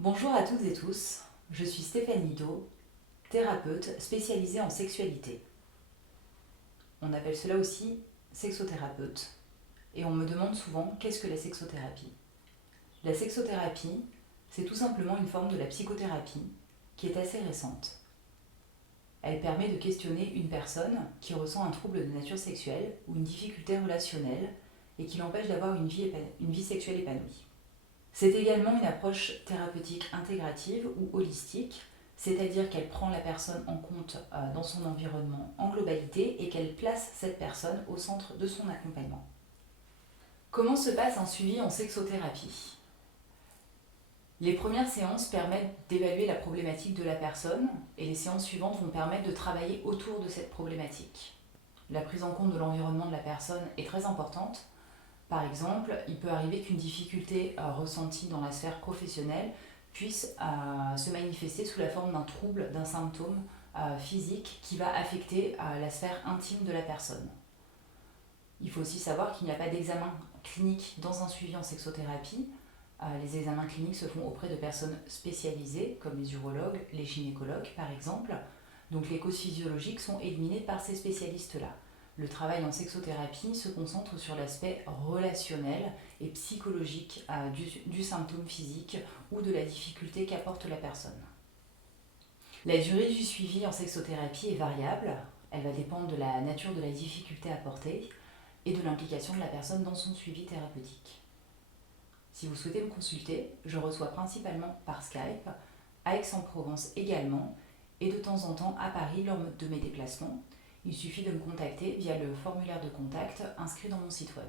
Bonjour à toutes et tous, je suis Stéphanie Do, thérapeute spécialisée en sexualité. On appelle cela aussi sexothérapeute et on me demande souvent qu'est-ce que la sexothérapie. La sexothérapie, c'est tout simplement une forme de la psychothérapie qui est assez récente. Elle permet de questionner une personne qui ressent un trouble de nature sexuelle ou une difficulté relationnelle et qui l'empêche d'avoir une vie sexuelle épanouie. C'est également une approche thérapeutique intégrative ou holistique, c'est-à-dire qu'elle prend la personne en compte dans son environnement en globalité et qu'elle place cette personne au centre de son accompagnement. Comment se passe un suivi en sexothérapie? Les premières séances permettent d'évaluer la problématique de la personne et les séances suivantes vont permettre de travailler autour de cette problématique. La prise en compte de l'environnement de la personne est très importante. Par exemple, il peut arriver qu'une difficulté ressentie dans la sphère professionnelle puisse se manifester sous la forme d'un trouble, d'un symptôme physique qui va affecter la sphère intime de la personne. Il faut aussi savoir qu'il n'y a pas d'examen clinique dans un suivi en sexothérapie. Les examens cliniques se font auprès de personnes spécialisées, comme les urologues, les gynécologues par exemple. Donc les causes physiologiques sont éliminées par ces spécialistes-là. Le travail en sexothérapie se concentre sur l'aspect relationnel et psychologique du symptôme physique ou de la difficulté qu'apporte la personne. La durée du suivi en sexothérapie est variable. Elle va dépendre de la nature de la difficulté apportée et de l'implication de la personne dans son suivi thérapeutique. Si vous souhaitez me consulter, je reçois principalement par Skype, à Aix-en-Provence également, et de temps en temps à Paris lors de mes déplacements. Il suffit de me contacter via le formulaire de contact inscrit dans mon site web.